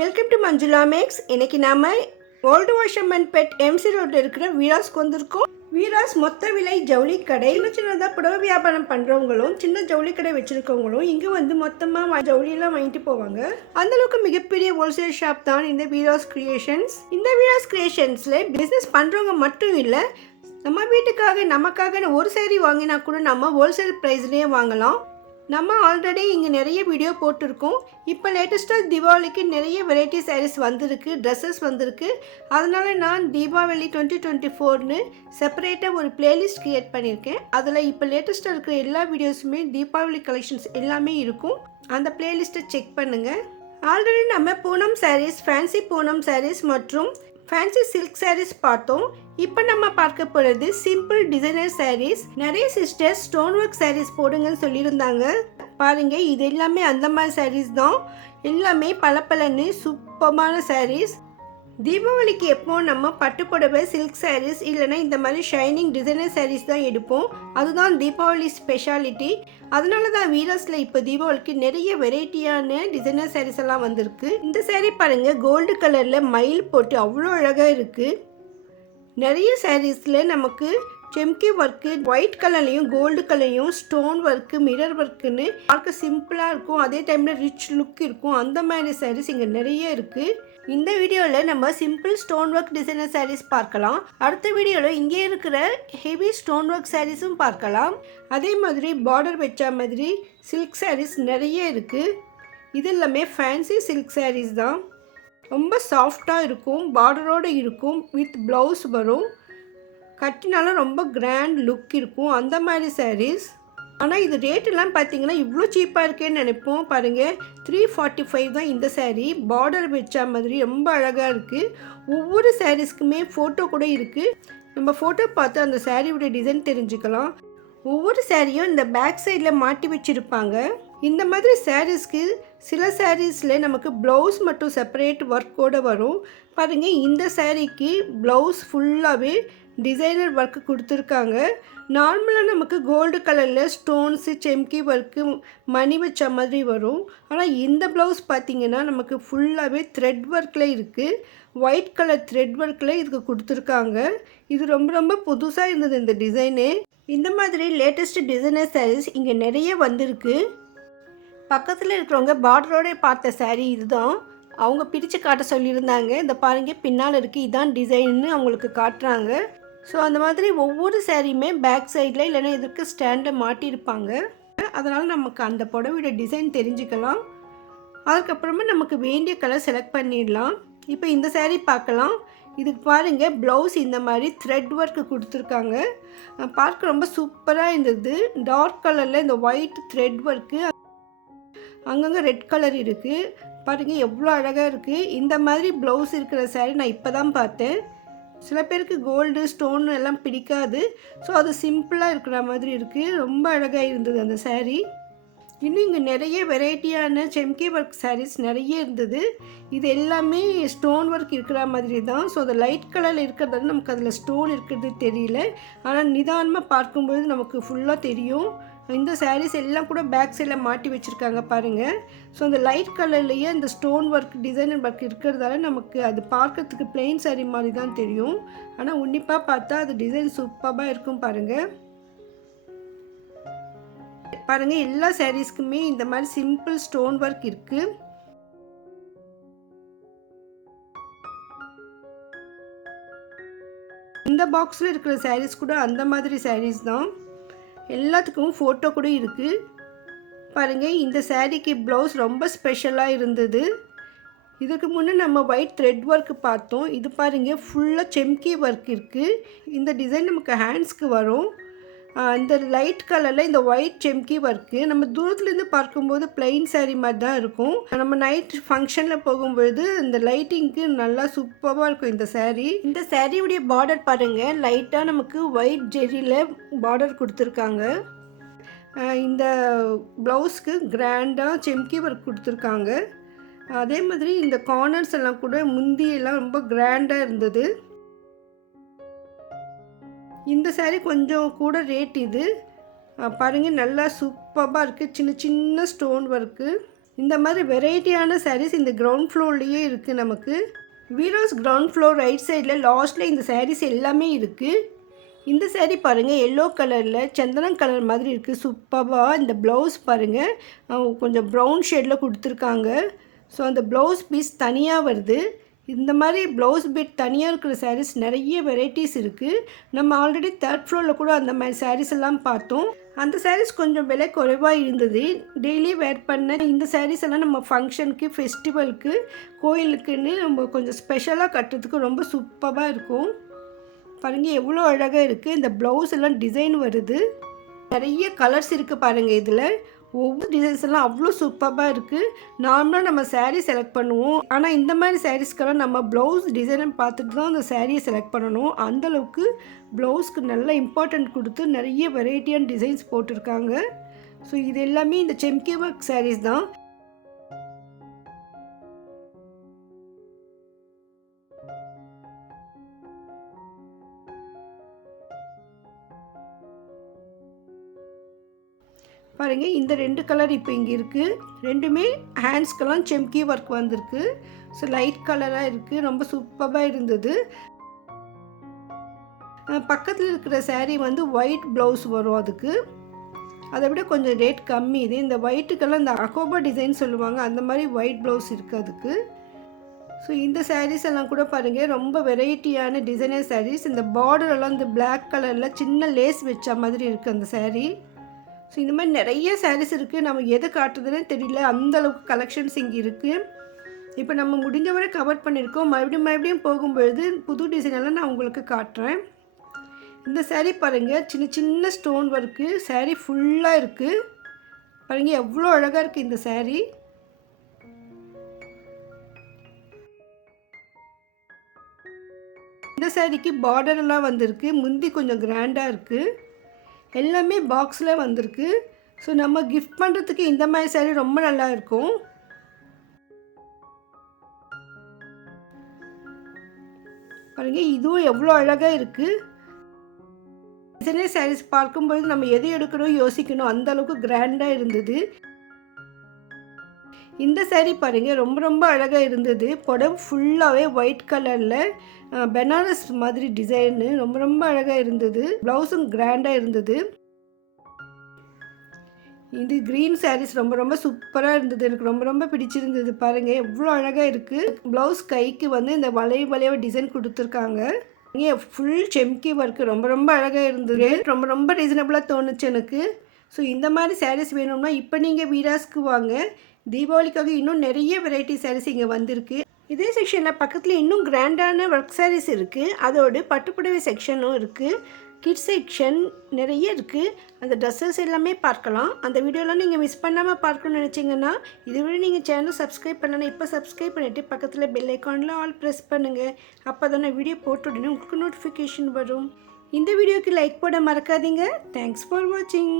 Welcome to Manjula maths. இன்னைக்கு நாம old washerman bed MC ரோட்டில் இருக்கிற வீராஸ்க்கு வந்திருக்கோம். வீராஸ் மொத்த விலை ஜவுளி கடை. சின்னதாக புடவை வியாபாரம் பண்ணுறவங்களும் சின்ன ஜவுளி கடை வச்சுருக்கவங்களும் இங்கே வந்து மொத்தமாக ஜவுளியெல்லாம் வாங்கிட்டு போவாங்க. அந்தளவுக்கு மிகப்பெரிய ஹோல்சேல் ஷாப் தான் இந்த வீராஸ் கிரியேஷன்ஸ். இந்த வீராஸ் கிரியேஷன்ஸில் பிஸ்னஸ் பண்ணுறவங்க மட்டும் இல்லை, நம்ம வீட்டுக்காக நமக்காக ஒரு சேரீ வாங்கினா கூட நம்ம ஹோல்சேல் ப்ரைஸ்லேயே வாங்கலாம். நம்ம ஆல்ரெடி இங்கே நிறைய வீடியோ போட்டிருக்கோம். இப்போ லேட்டஸ்ட்டாக தீபாவளிக்கு நிறைய வெரைட்டி சாரீஸ் வந்திருக்கு, ட்ரெஸ்ஸஸ் வந்திருக்கு. அதனால் நான் தீபாவளி 2024ன்னு செப்பரேட்டாக ஒரு பிளேலிஸ்ட் க்ரியேட் பண்ணியிருக்கேன். அதில் இப்போ லேட்டஸ்ட்டாக இருக்கிற எல்லா வீடியோஸுமே தீபாவளி கலெக்ஷன்ஸ் எல்லாமே இருக்கும். அந்த பிளேலிஸ்ட்டை செக் பண்ணுங்கள். ஆல்ரெடி நம்ம பூனம் சாரீஸ், ஃபேன்சி பூனம் சாரீஸ் மற்றும் ஃபேன்சி சில்க் சாரீஸ் பார்த்தோம். இப்போ நம்ம பார்க்க போகிறது சிம்பிள் டிசைனர் சாரீஸ். நிறைய சிஸ்டர்ஸ் ஸ்டோன் ஒர்க் சாரீஸ் போடுங்கன்னு சொல்லியிருந்தாங்க. பாருங்க, இது எல்லாமே அந்த மாதிரி சாரீஸ் தான். எல்லாமே பளபளன்னு சூப்பரான சாரீஸ். தீபாவளிக்கு எப்போ நம்ம பட்டு புடவை, சில்க் சாரீஸ் இல்லைன்னா இந்த மாதிரி ஷைனிங் டிசைனர் சாரீஸ் தான் எடுப்போம். அதுதான் தீபாவளி ஸ்பெஷாலிட்டி. அதனால தான் வீராஸில் இப்போ தீபாவளிக்கு நிறைய வெரைட்டியான டிசைனர் சாரீஸ் எல்லாம் வந்திருக்கு. இந்த சாரீ பாருங்கள், கோல்டு கலரில் மயில் போட்டு அவ்வளோ அழகாக இருக்குது. நிறைய சாரீஸில் நமக்கு செம்கி ஒர்க்கு, ஒயிட் கலர்லையும் கோல்டு கலர்லையும் ஸ்டோன் ஒர்க்கு, மிரர் ஒர்க்குன்னு பார்க்க சிம்பிளாக இருக்கும், அதே டைமில் ரிச் லுக் இருக்கும். அந்த மாதிரி சாரீஸ் இங்கே நிறைய இருக்குது. இந்த வீடியோவில் நம்ம simple stone work designer sarees பார்க்கலாம். அடுத்த வீடியோவில் இங்கே இருக்கிற ஹெவி ஸ்டோன் ஒர்க் சாரீஸும் பார்க்கலாம். அதே மாதிரி பார்டர் வச்ச மாதிரி சில்க் சாரீஸ் நிறைய இருக்குது. இது எல்லாமே ஃபேன்சி சில்க் சாரீஸ் தான். ரொம்ப சாஃப்டாக இருக்கும், பார்டரோடு இருக்கும், வித் ப்ளவுஸ் வரும். கட்டினாலும் ரொம்ப கிராண்ட் லுக் இருக்கும், அந்த மாதிரி சாரீஸ். ஆனால் இது ரேட்டெல்லாம் பார்த்தீங்கன்னா இவ்வளோ சீப்பாக இருக்கேன்னு நினைப்போம். பாருங்கள், 345 தான் இந்த சாரீ. பார்டர் வச்ச மாதிரி ரொம்ப அழகாக இருக்குது. ஒவ்வொரு சாரீஸ்க்குமே ஃபோட்டோ கூட இருக்குது. நம்ம ஃபோட்டோ பார்த்து அந்த சாரியோட டிசைன் தெரிஞ்சுக்கலாம். ஒவ்வொரு சாரியும் இந்த பேக் சைடில் மாட்டி வச்சுருப்பாங்க. இந்த மாதிரி சாரீஸ்க்கு சில சாரீஸில் நமக்கு ப்ளவுஸ் மட்டும் செப்பரேட் ஒர்க்கோடு வரும். பாருங்கள், இந்த சாரீக்கு ப்ளவுஸ் ஃபுல்லாகவே டிசைனர் ஒர்க்கு கொடுத்துருக்காங்க. நார்மலாக நமக்கு கோல்டு கலரில் ஸ்டோன்ஸு, செம்கி ஒர்க்கு, மணி வச்ச மாதிரி வரும். ஆனால் இந்த ப்ளவுஸ் பார்த்திங்கன்னா நமக்கு ஃபுல்லாகவே த்ரெட் ஒர்க்கில் இருக்குது. ஒயிட் கலர் த்ரெட் ஒர்க்கில் இதுக்கு கொடுத்துருக்காங்க. இது ரொம்ப ரொம்ப புதுசாக இருந்தது இந்த டிசைனு. இந்த மாதிரி லேட்டஸ்ட் டிசைனர் சாரீஸ் இங்கே நிறைய வந்திருக்கு. பக்கத்தில் இருக்கிறவங்க பார்டரோட பார்த்த சாரீ இதுதான். அவங்க பிரித்து காட்ட சொல்லியிருந்தாங்க. இந்த பாருங்கள், பின்னால் இருக்குது, இதான் டிசைன்னு அவங்களுக்கு காட்டுறாங்க. ஸோ அந்த மாதிரி ஒவ்வொரு சாரியுமே பேக் சைடில் இல்லைன்னா இதுக்கு ஸ்டாண்டை மாட்டியிருப்பாங்க. அதனால் நமக்கு அந்த புடவையோட டிசைன் தெரிஞ்சுக்கலாம். அதுக்கப்புறமா நமக்கு வேண்டிய கலர் செலக்ட் பண்ணிடலாம். இப்போ இந்த சாரீ பார்க்கலாம். இதுக்கு பாருங்கள், ப்ளவுஸ் இந்த மாதிரி த்ரெட் ஒர்க்கு கொடுத்துருக்காங்க. பார்க்க ரொம்ப சூப்பராக இருந்தது. டார்க் கலரில் இந்த ஒயிட் த்ரெட் ஒர்க்கு, அங்கங்கே ரெட் கலர் இருக்குது. பாருங்கள், எவ்வளோ அழகாக இருக்குது. இந்த மாதிரி ப்ளவுஸ் இருக்கிற சாரீ நான் இப்போ தான் பார்த்தேன். சில பேருக்கு கோல்டு ஸ்டோன் எல்லாம் பிடிக்காது. ஸோ அது சிம்பிளாக இருக்கிற மாதிரி இருக்குது. ரொம்ப அழகாக இருந்தது அந்த சாரீ. இன்னும் இங்கே நிறைய வெரைட்டியான செம்கி ஒர்க் சாரீஸ் நிறைய இருந்தது. இது எல்லாமே ஸ்டோன் ஒர்க் இருக்கிற மாதிரி தான். ஸோ அது லைட் கலரில் இருக்கிறது நமக்கு அதில் ஸ்டோன் இருக்கிறது தெரியல. ஆனால் நிதானமாக பார்க்கும்போது நமக்கு ஃபுல்லாக தெரியும். இந்த சாரீஸ் எல்லாம் கூட பேக் சைடில் மாட்டி வச்சுருக்காங்க பாருங்கள். ஸோ அந்த லைட் கலர்லேயே இந்த ஸ்டோன் ஒர்க், டிசைனர் ஒர்க் இருக்கிறதால நமக்கு அது பார்க்கறதுக்கு பிளெயின் சாரீ மாதிரி தான் தெரியும். ஆனால் உன்னிப்பாக பார்த்தா அது டிசைன் சூப்பராக இருக்கும் பாருங்கள். பாருங்கள், எல்லா சாரீஸ்க்குமே இந்த மாதிரி சிம்பிள் ஸ்டோன் ஒர்க் இருக்குது. இந்த பாக்ஸில் இருக்கிற சாரீஸ் கூட அந்த மாதிரி சாரீஸ் தான். எல்லாத்துக்கும் ஃபோட்டோ கூட இருக்குது. பாருங்கள், இந்த சாரீக்கு ப்ளவுஸ் ரொம்ப ஸ்பெஷலாக இருந்தது. இதுக்கு முன்னே நம்ம ஒயிட் த்ரெட் ஒர்க்கு பார்த்தோம். இது பாருங்கள், ஃபுல்லாக செம்கி ஒர்க் இருக்குது. இந்த டிசைன் நமக்கு ஹேண்ட்ஸ்க்கு வரும். இந்த லைட் கலரில் இந்த ஒயிட் செம்கி ஒர்க்கு நம்ம தூரத்துலேருந்து பார்க்கும்போது பிளெயின் சாரீ மாதிரி தான் இருக்கும். நம்ம நைட் ஃபங்க்ஷனில் போகும்பொழுது இந்த லைட்டிங்க்கு நல்லா சூப்பராக இருக்கும் இந்த சாரீ. இந்த சாரியுடைய பார்டர் பாருங்கள், லைட்டாக நமக்கு ஒயிட் ஜெரியில் பார்டர் கொடுத்துருக்காங்க. இந்த ப்ளவுஸ்க்கு கிராண்டாக செம்கி ஒர்க் கொடுத்துருக்காங்க. அதே மாதிரி இந்த கார்னர்ஸ் எல்லாம் கூட முந்தியெல்லாம் ரொம்ப கிராண்டாக இருந்தது. இந்த சாரீ கொஞ்சம் கூட ரேட் இது. பாருங்கள், நல்லா சூப்பராக இருக்குது. சின்ன சின்ன ஸ்டோன் ஒர்க்கு. இந்த மாதிரி வெரைட்டியான சாரீஸ் இந்த கிரவுண்ட் ஃப்ளோர்லேயே இருக்குது நமக்கு. வீராஸ் கிரவுண்ட் ஃப்ளோர் ரைட் சைடில் லாஸ்ட்டில் இந்த சாரீஸ் எல்லாமே இருக்குது. இந்த சாரீ பாருங்கள், எல்லோ கலரில் சந்தனம் கலர் மாதிரி இருக்குது. சூப்பராக இந்த ப்ளவுஸ் பாருங்கள், கொஞ்சம் ப்ரௌன் ஷேடில் கொடுத்துருக்காங்க. ஸோ அந்த ப்ளவுஸ் பீஸ் தனியாக வருது. இந்த மாதிரி ப்ளவுஸ் பீட் தனியாக இருக்கிற சாரீஸ் நிறைய வெரைட்டிஸ் இருக்குது. நம்ம ஆல்ரெடி 3rd ஃப்ளோரில் கூட அந்த மாதிரி சாரீஸ் எல்லாம் பார்த்தோம். அந்த சாரீஸ் கொஞ்சம் விலை குறைவாக இருந்தது. டெய்லி வேர் பண்ண இந்த சாரீஸ் எல்லாம் நம்ம ஃபங்க்ஷனுக்கு, ஃபெஸ்டிவலுக்கு, கோயிலுக்குன்னு நம்ம கொஞ்சம் ஸ்பெஷலாக கட்டுறதுக்கு ரொம்ப சூப்பராக இருக்கும். பாருங்கள் எவ்வளோ அழகாக இருக்குது. இந்த ப்ளவுஸ் எல்லாம் டிசைன் வருது. நிறைய கலர்ஸ் இருக்குது பாருங்கள். இதில் ஒவ்வொரு டிசைன்ஸ் எல்லாம் அவ்வளோ சூப்பராக இருக்குது. நார்மலாக நம்ம சாரீ செலக்ட் பண்ணுவோம், ஆனால் இந்த மாதிரி சாரீஸ்க்கெல்லாம் நம்ம ப்ளவுஸ் டிசைனை பார்த்துட்டு தான் அந்த சாரியை செலக்ட் பண்ணணும். அந்தளவுக்கு ப்ளவுஸ்க்கு நல்ல இம்பார்ட்டண்ட் கொடுத்து நிறைய வெரைட்டியான டிசைன்ஸ் போட்டிருக்காங்க. ஸோ இது எல்லாமே இந்த செம்கி ஒர்க் சாரீஸ் தான். பாருங்கள், இந்த 2 கலர் இப்போ இங்கே இருக்குது. ரெண்டுமே ஹேண்ட்ஸ்க்கெல்லாம் செம்கி ஒர்க் வந்திருக்கு. ஸோ லைட் கலராக இருக்குது, ரொம்ப சூப்பராக இருந்தது. பக்கத்தில் இருக்கிற சாரீ வந்து ஒயிட் ப்ளவுஸ் வரும். அதுக்கு அதை விட கொஞ்சம் ரேட் கம்மி. இது இந்த ஒயிட்டுக்கெல்லாம் இந்த அகோபா டிசைன் சொல்லுவாங்க, அந்த மாதிரி ஒயிட் ப்ளவுஸ் இருக்குது அதுக்கு. ஸோ இந்த சாரீஸ் எல்லாம் கூட பாருங்கள், ரொம்ப வெரைட்டியான டிசைனர் சாரீஸ். இந்த பார்டரெல்லாம் இந்த பிளாக் கலரில் சின்ன லேஸ் வச்ச மாதிரி இருக்குது அந்த சாரீ. ஸோ இந்த மாதிரி நிறைய சாரீஸ் இருக்குது. நம்ம எதை காட்டுறதுன்னு தெரியல, அந்தளவுக்கு கலெக்ஷன்ஸ் இங்கே இருக்குது. இப்போ நம்ம முடிஞ்ச வரை கவர் பண்ணியிருக்கோம். மறுபடியும் போகும்பொழுது புது டிசைனெல்லாம் நான் உங்களுக்கு காட்டுறேன். இந்த சாரீ பாருங்கள், சின்ன சின்ன ஸ்டோன் ஒர்க்கு. சாரீ ஃபுல்லாக இருக்குது. பாருங்கள் எவ்வளோ அழகாக இருக்குது இந்த சாரீ. இந்த சாரீக்கு பார்டரெல்லாம் வந்திருக்கு. முந்தி கொஞ்சம் கிராண்டாக இருக்குது. எல்லாமே பாக்ஸில் வந்திருக்கு. ஸோ நம்ம கிஃப்ட் பண்ணுறதுக்கு இந்த மாதிரி சாரீ ரொம்ப நல்லா இருக்கும். பாருங்கள், இதுவும் எவ்வளோ அழகாக இருக்குது. டிசைனர் சாரீஸ் பார்க்கும்போது நம்ம எது எடுக்கணும் யோசிக்கணும், அந்தளவுக்கு கிராண்டாக இருந்தது. இந்த சாரீ பாருங்கள், ரொம்ப அழகாக இருந்தது. புடவை ஃபுல்லாகவே ஒயிட் கலரில் பெனாரஸ் மாதிரி டிசைனு ரொம்ப அழகாக இருந்தது. ப்ளவுஸும் கிராண்டாக இருந்தது. இது க்ரீன் சாரீஸ் ரொம்ப சூப்பராக இருந்தது. எனக்கு ரொம்ப பிடிச்சிருந்தது. பாருங்கள் எவ்வளோ அழகாக இருக்குது. ப்ளவுஸ் கைக்கு வந்து இந்த வளைவு டிசைன் கொடுத்துருக்காங்க. இங்கே ஃபுல் செம்கி ஒர்க்கு ரொம்ப அழகாக இருந்தது. ரொம்ப ரீசனபிளாக தோணுச்சு எனக்கு. ஸோ இந்த மாதிரி சாரீஸ் வேணும்னா இப்போ நீங்கள் வீராஸ்க்கு வாங்க. தீபாவளிக்காக இன்னும் நிறைய வெரைட்டி சாரீஸ் இங்கே வந்திருக்கு. இதே செக்ஷனில் பக்கத்தில் இன்னும் கிராண்டான ஒர்க் சாரீஸ் இருக்குது. அதோடு பட்டுப்புடவை செக்ஷனும் இருக்குது. கிட்ஸ் செக்ஷன் நிறைய இருக்குது. அந்த ட்ரெஸ்ஸஸ் எல்லாமே பார்க்கலாம். அந்த வீடியோலாம் நீங்கள் மிஸ் பண்ணாமல் பார்க்கணும்னு நினச்சிங்கன்னா இதுவரை நீங்கள் சேனல் சப்ஸ்கிரைப் பண்ணணும். இப்போ சப்ஸ்கிரைப் பண்ணிவிட்டு பக்கத்தில் பெல் ஐக்கானில் ஆல் ப்ரெஸ் பண்ணுங்கள். அப்போ தான் நான் வீடியோ போட்ட உடனே உங்களுக்கு நோட்டிஃபிகேஷன் வரும். இந்த வீடியோக்கு லைக் போட மறக்காதீங்க. தேங்க்ஸ் ஃபார் வாட்சிங்.